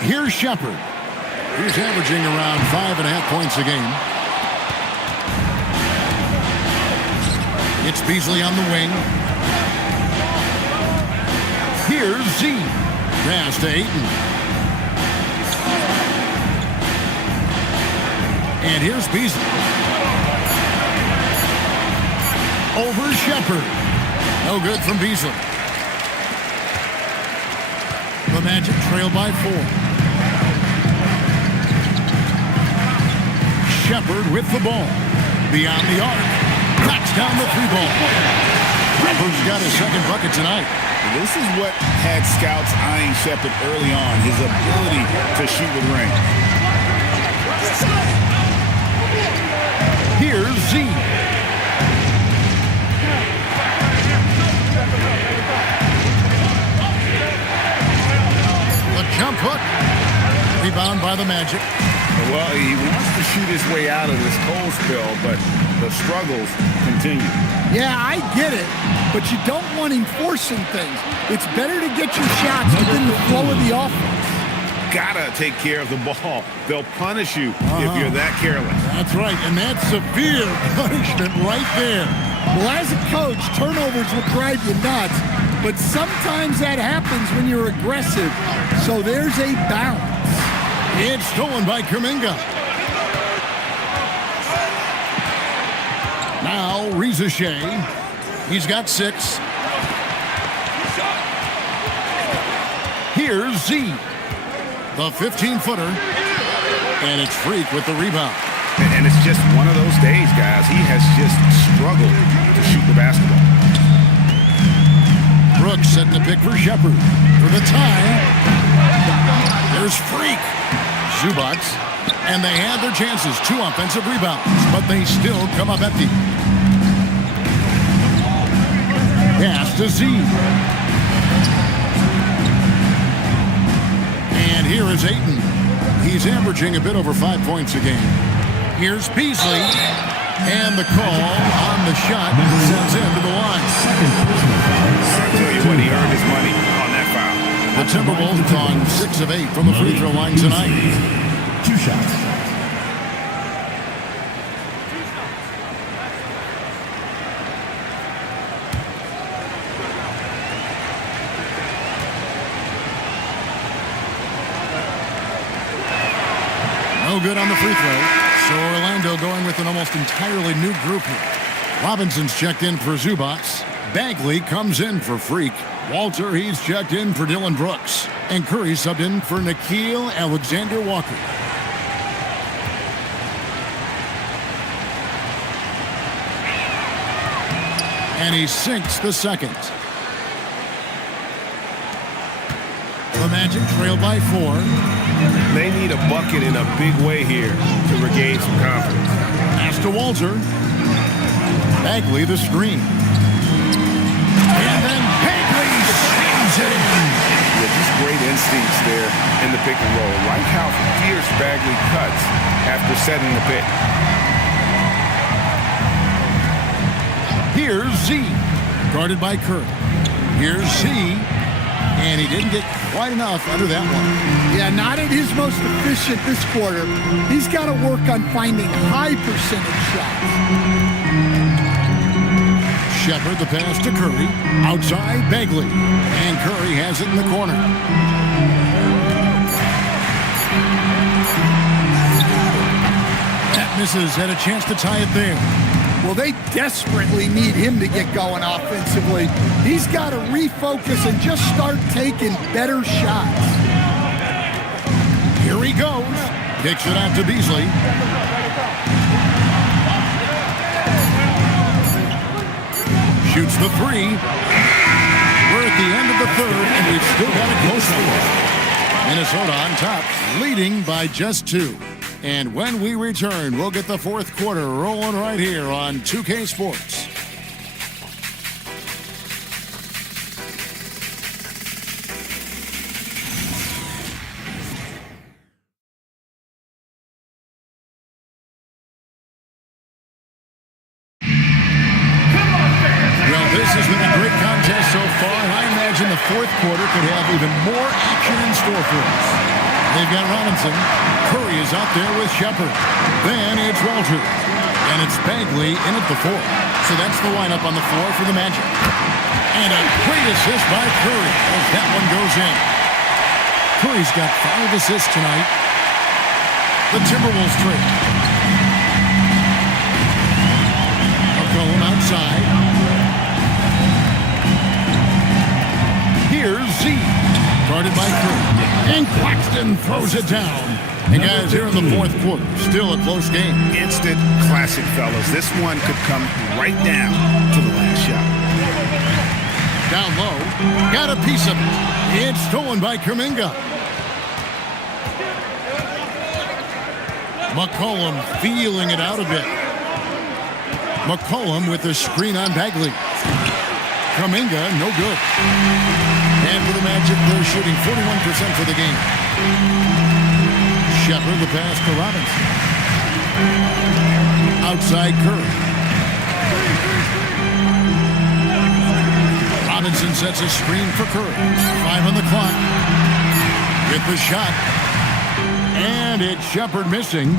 Here's Shepard. He's averaging around 5.5 points a game. It's Beasley on the wing. Here's Z. Pass to Ayton. And here's Beasley. Over Shepard. No good from Beasley. The Magic trail by 4. Shepard with the ball. Beyond the arc. Cracks down the 3-ball. Shepard's got his second bucket tonight. This is what had scouts eyeing Shepard early on, his ability to shoot with range. Here's Z. The jump hook. Rebound by the Magic. Well, he wants to shoot his way out of this cold spell, but the struggles continue. Yeah, I get it, but you don't want him forcing things. It's better to get your shots within the flow of the offense. Gotta take care of the ball. They'll punish you if you're that careless. That's right, and that's severe punishment right there. Well, as a coach, turnovers will drive you nuts, but sometimes that happens when you're aggressive. So there's a balance. It's stolen by Kuminga. Now, Reza Shea. He's got 6. Here's Z. The 15-footer. And it's Freak with the rebound. And it's just one of those days, guys. He has just struggled to shoot the basketball. Brooks setting the pick for Shepard. For the tie. There's Freak. Zubac. And they had their chances. 2 offensive rebounds. But they still come up empty. Pass to Z. And here is Ayton. He's averaging a bit over 5 points a game. Here's Beasley. And the call on the shot sends him to the line. I tell you what, he earned his money on that foul. The Timberwolves on 6 of 8 from the free throw line tonight. 2 shots. No good on the free throw. So Orlando going with an almost entirely new group here. Robinson's checked in for Zubac. Bagley comes in for Freak. Walter, he's checked in for Dylan Brooks. And Curry subbed in for Nickeil Alexander-Walker. And he sinks the second. The Magic trail by 4. They need a bucket in a big way here to regain some confidence. Pass to Walter. Bagley the screen. And then Bagley slams it in. Yeah, just great instincts there in the pick and roll. Like how fierce Bagley cuts after setting the pick. Here's Z. Guarded by Curry. Here's Z. And he didn't get quite enough under that one. Yeah, not at his most efficient this quarter. He's got to work on finding high percentage shots. Shepard the pass to Curry. Outside Bagley. And Curry has it in the corner. That misses. Had a chance to tie it there. Well, they desperately need him to get going offensively. He's got to refocus and just start taking better shots. Here he goes. Kicks it out to Beasley. Shoots the 3. We're at the end of the third, and we've still got a close one. Minnesota on top, leading by just 2. And when we return, we'll get the fourth quarter rolling right here on 2K Sports. Well, this has been a great contest so far, and I imagine the fourth quarter could have even more action in store for us. They've got Robinson. Curry is out there with Shepard. Then it's Walter. And it's Bagley in at the 4. So that's the lineup on the floor for the Magic. And a great assist by Curry as that one goes in. Curry's got 5 assists tonight. The Timberwolves trail. McCollum outside. Here's Z. Guarded by Curry. And Claxton throws it down. And guys, here in the fourth quarter, still a close game. Instant classic, fellas. This one could come right down to the last shot. Down low. Got a piece of it. It's stolen by Kuminga. McCollum feeling it out a bit. McCollum with the screen on Bagley. Kuminga, no good. And for the Magic, they're shooting 41% for the game. Shepard, the pass to Robinson. Outside Curry. Robinson sets a screen for Curry. 5 on the clock. With the shot. And it's Shepard missing.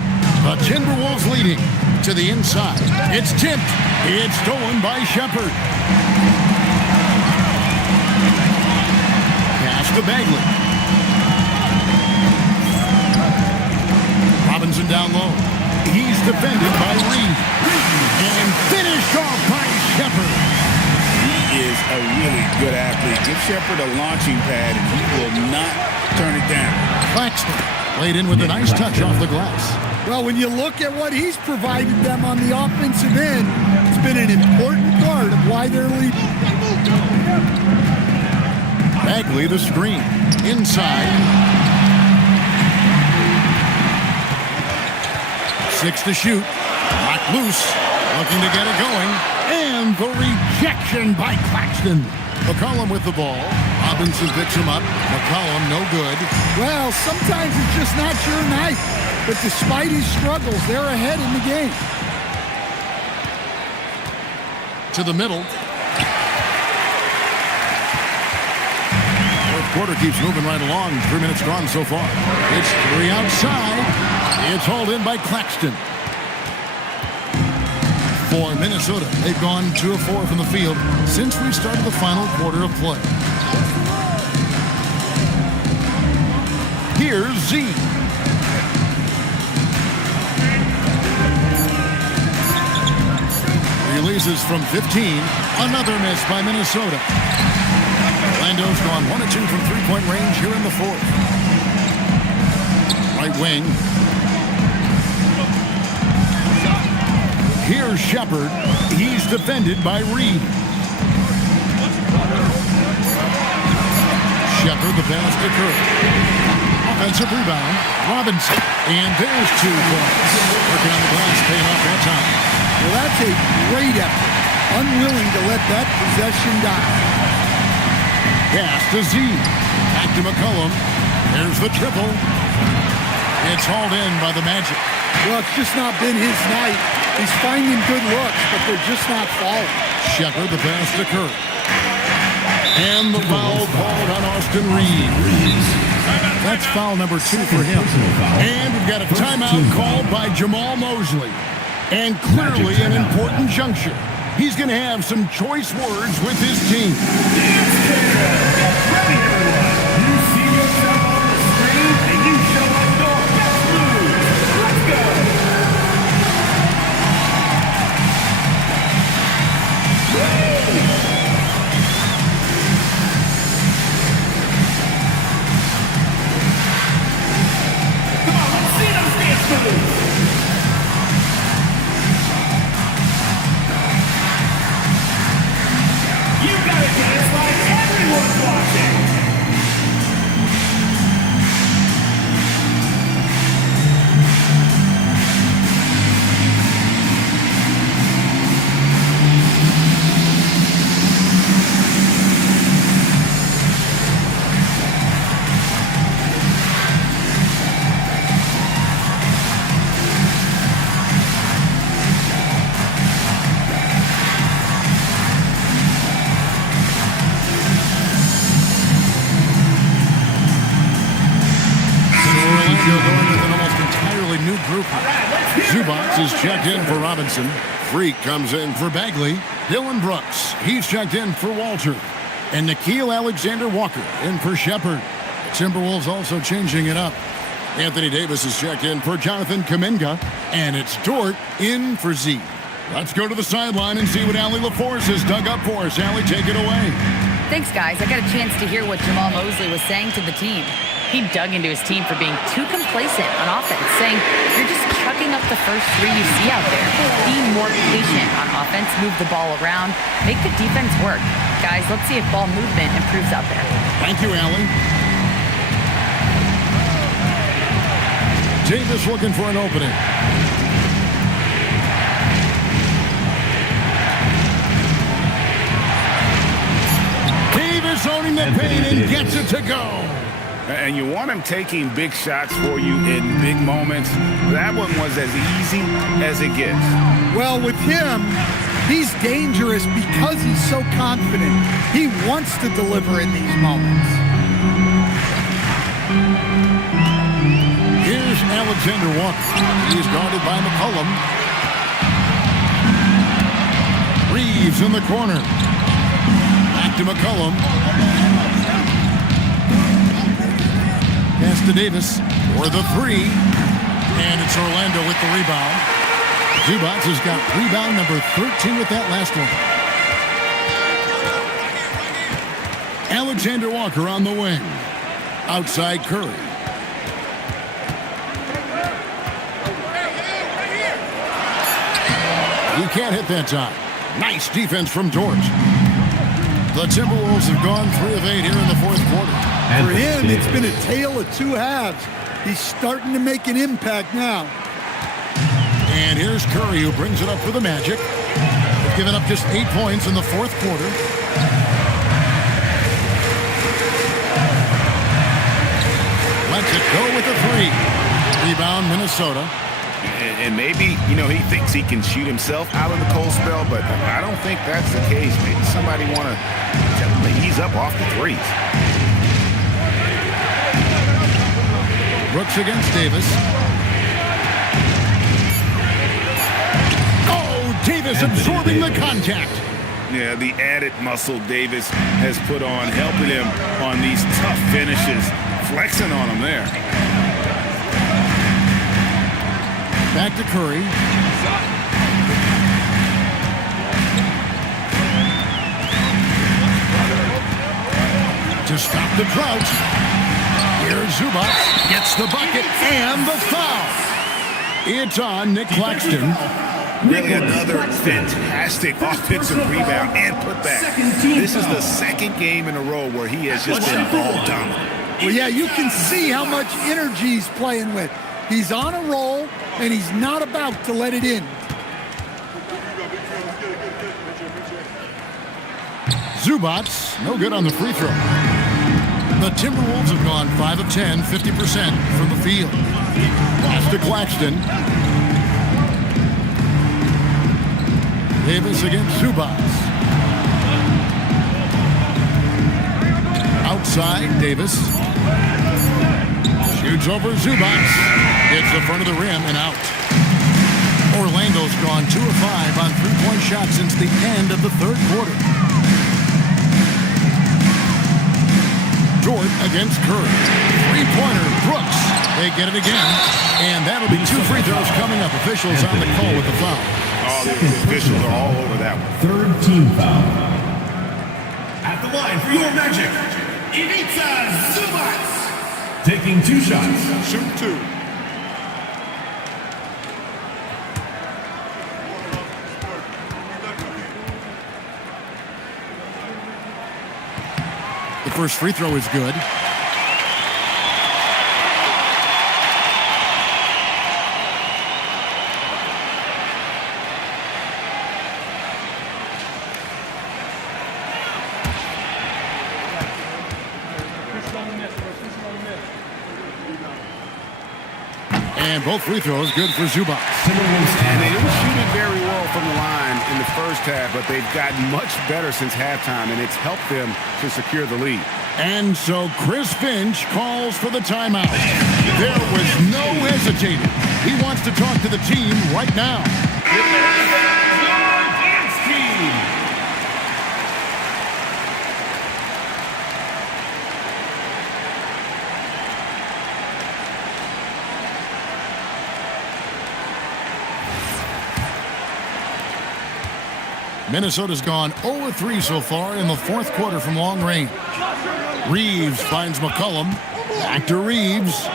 The Timberwolves leading to the inside. It's tipped. It's stolen by Shepard. Pass to Bagley. Robinson down low. He's defended by Reed. And finished off by Shepard. He is a really good athlete. Give Shepard a launching pad, and he will not turn it down. Claxton laid in with a nice touch off the glass. Well, when you look at what he's provided them on the offensive end, it's been an important part of why they're leading. Bagley, the screen. Inside. 6 to shoot. Locked loose. Looking to get it going. And the rejection by Claxton. McCollum with the ball. Robinson picks him up. McCollum, no good. Well, sometimes it's just not your night. But despite his struggles, they're ahead in the game. To the middle. Fourth quarter keeps moving right along. 3 minutes gone so far. It's 3 outside. It's hauled in by Claxton. For Minnesota, they've gone 2 of 4 from the field since we started the final quarter of play. Here's Z. Releases from 15. Another miss by Minnesota. Orlando's gone 1 of 2 from three-point range here in the fourth. Right wing. Here's Shepard. He's defended by Reed. Shepard, the pass to Curry. Offensive rebound. Robinson. And there's 2 points. Working on the glass, paying off that time. Well, that's a great effort. Unwilling to let that possession die. Pass to Z. Back to McCollum. There's the triple. It's hauled in by the Magic. Well, it's just not been his night. He's finding good looks, but they're just not falling. Shepard, the pass to Curry. And the foul called on Austin Reeves. That's foul number 2 for him. And we've got a timeout called by Jamal Mosley. And clearly an important juncture. He's going to have some choice words with his team. You see yourself on the screen, and you show up your best moves. Let's go. Come on, let's see those dance moves. You gotta dance like everyone's watching. Going with an almost entirely new group. Zubac is checked in for Robinson. Freak comes in for Bagley. Dylan Brooks, he's checked in for Walter. And Nickeil Alexander-Walker in for Shepard. The Timberwolves also changing it up. Anthony Davis is checked in for Jonathan Kuminga. And it's Dort in for Z. Let's go to the sideline and see what Allie LaForce has dug up for us. Allie, take it away. Thanks, guys. I got a chance to hear what Jamal Mosley was saying to the team. He dug into his team for being too complacent on offense, saying, you're just chucking up the first three you see out there. Be more patient on offense, move the ball around, make the defense work. Guys, let's see if ball movement improves out there. Thank you, Allen. Davis looking for an opening. Davis owning the paint and gets it to go. And you want him taking big shots for you in big moments. That one was as easy as it gets. Well, with him, he's dangerous because he's so confident. He wants to deliver in these moments. Here's Alexander Walker. He's guarded by McCollum. Reeves in the corner. Back to McCollum. Pass to Davis for the three. And it's Orlando with the rebound. Zubats has got rebound number 13 with that last one. Alexander Walker on the wing. Outside Curry. He can't hit that time. Nice defense from George. The Timberwolves have gone 3 of 8 here in the fourth quarter. For him, it's been a tale of two halves. He's starting to make an impact now. And here's Curry, who brings it up for the Magic. They've given up just 8 points in the fourth quarter. Lets it go with a three. Rebound, Minnesota. And maybe, he thinks he can shoot himself out of the cold spell, but I don't think that's the case. Maybe somebody want to tell him to ease up off the threes. Brooks against Davis. Oh, Davis absorbing the contact. Yeah, the added muscle Davis has put on, helping him on these tough finishes, flexing on him there. Back to Curry. To stop the drought. Here's Zubats. Gets the bucket and the foul. It's on Nick Claxton. Really another fantastic offensive rebound and putback. This is the second game in a row where he has just been ball dominant. Well, yeah, you can see how much energy he's playing with. He's on a roll, and he's not about to let it in. Zubats, no good on the free throw. The Timberwolves have gone 5 of 10, 50% from the field. Pass to Claxton. Davis against Zubats. Outside, Davis. Shoots over Zubats. Hits the front of the rim and out. Orlando's gone 2 of 5 on three-point shots since the end of the third quarter. Jordan against Curry. Three-pointer, Brooks. They get it again. And that'll be 2 free throws coming up. Officials on the call with the foul. Oh, the officials are all over that one. Third team foul. At the line for your Magic, Ivica Zubats. Taking 2 shots. Shoot 2. The first free throw is good. And both free throws good for Zubats. And they didn't shoot it very well from the line in the first half, but they've gotten much better since halftime, and it's helped them to secure the lead. And so Chris Finch calls for the timeout. There was no hesitating. He wants to talk to the team right now. Minnesota's gone 0-3 so far in the fourth quarter from long range. Reeves finds McCollum. Back to Reeves.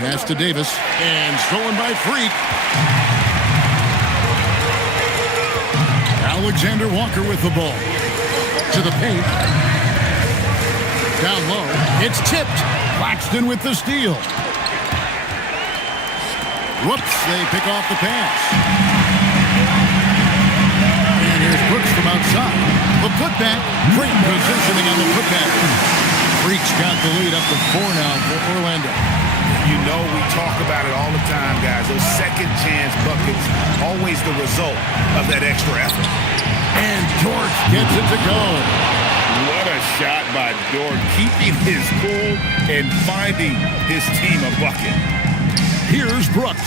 Pass to Davis. And stolen by Freak. Alexander Walker with the ball. To the paint. Down low. It's tipped. Claxton with the steal. Whoops, they pick off the pass. And here's Brooks from outside. The putback. Great positioning on the putback. Freak's got the lead up to 4 now for Orlando. You know we talk about it all the time, guys. Those second chance buckets, always the result of that extra effort. And George gets it to go. What a shot by Dort, keeping his cool and finding his team a bucket. Here's Brooks.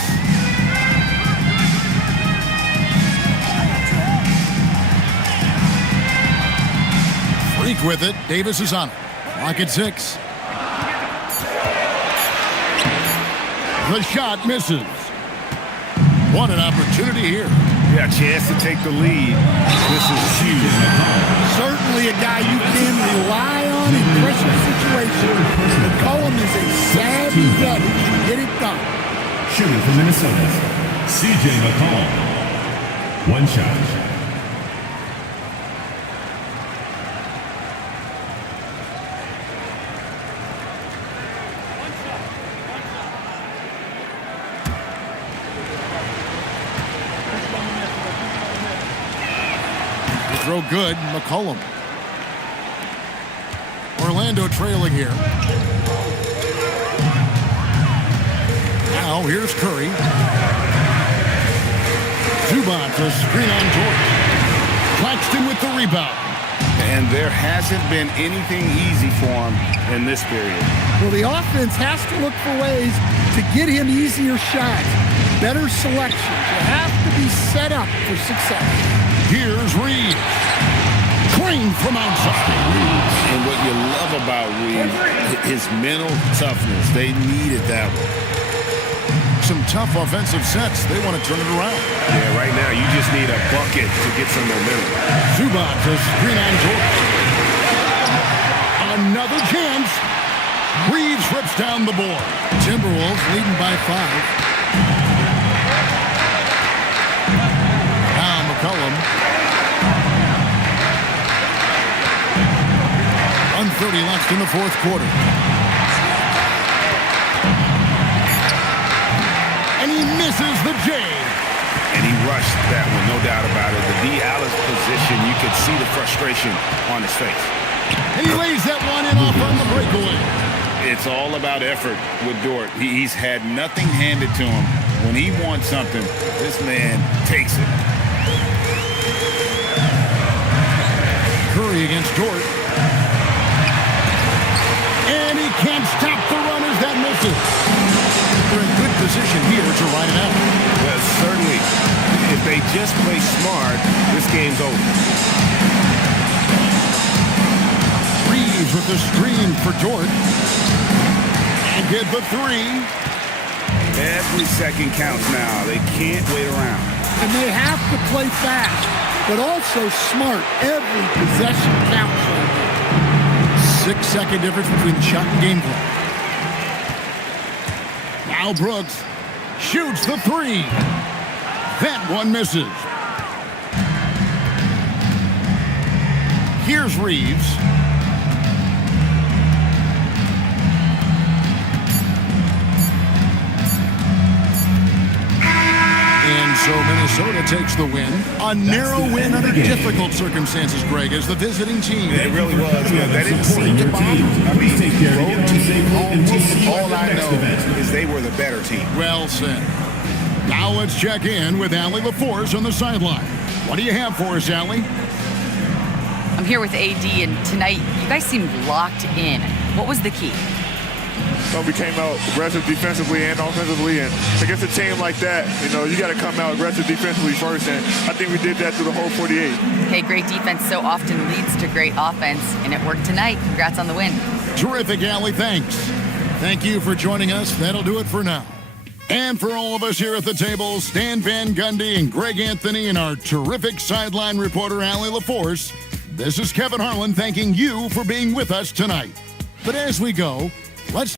Freak with it. Davis is on it. Clock at 6. The shot misses. What an opportunity here. Yeah, chance to take the lead. This is huge. Certainly a guy you can rely on in pressure situations. McCollum is a savvy vet who can get it done. Shooting from Minnesota, C.J. McCollum. One shot. Throw good, McCollum. Orlando trailing here. Now here's Curry. Zubac, a screen on George. Claxton with the rebound. And there hasn't been anything easy for him in this period. Well, the offense has to look for ways to get him easier shots, better selection. You have to be set up for success. Here's Reeves. Crane from outside. And what you love about Reeves, his mental toughness. They needed that one. Some tough offensive sets. They want to turn it around. Yeah, right now you just need a bucket to get some momentum. Zubac, a screen on George. Another chance. Reeves rips down the board. Timberwolves leading by 5. McCollum. 1:30 left in the fourth quarter. And he misses the J. And he rushed that one, no doubt about it. The D. Alice position, you could see the frustration on his face. And he lays that one in off on the breakaway. It's all about effort with Dort. He's had nothing handed to him. When he wants something, this man takes it. Curry against Dort. And he can't stop the run as that misses. They're in good position here to ride it out. Well, certainly, if they just play smart, this game's over. Reeves with the screen for Dort. And get the 3. Every second counts now. They can't wait around. And they have to play fast, but also smart. Every possession counts right now. 6-second difference between the shot and game clock. Now Brooks shoots the 3. That one misses. Here's Reeves. And so Minnesota takes the win. A narrow win under difficult circumstances, Greg, as the visiting team. It really was. That didn't seem to bother. I mean, road team, home team, all I know is they were the better team. Well said. Now let's check in with Allie LaForce on the sideline. What do you have for us, Allie? I'm here with AD, and tonight you guys seemed locked in. What was the key? So we came out aggressive defensively and offensively, and against a team like that, you got to come out aggressive defensively first, and I think we did that through the whole 48. Hey, great defense so often leads to great offense, and it worked tonight. Congrats on the win. Terrific, Allie. Thanks. Thank you for joining us. That'll do it for now. And for all of us here at the table, Stan Van Gundy and Greg Anthony and our terrific sideline reporter, Allie LaForce, this is Kevin Harlan thanking you for being with us tonight. But as we go, let's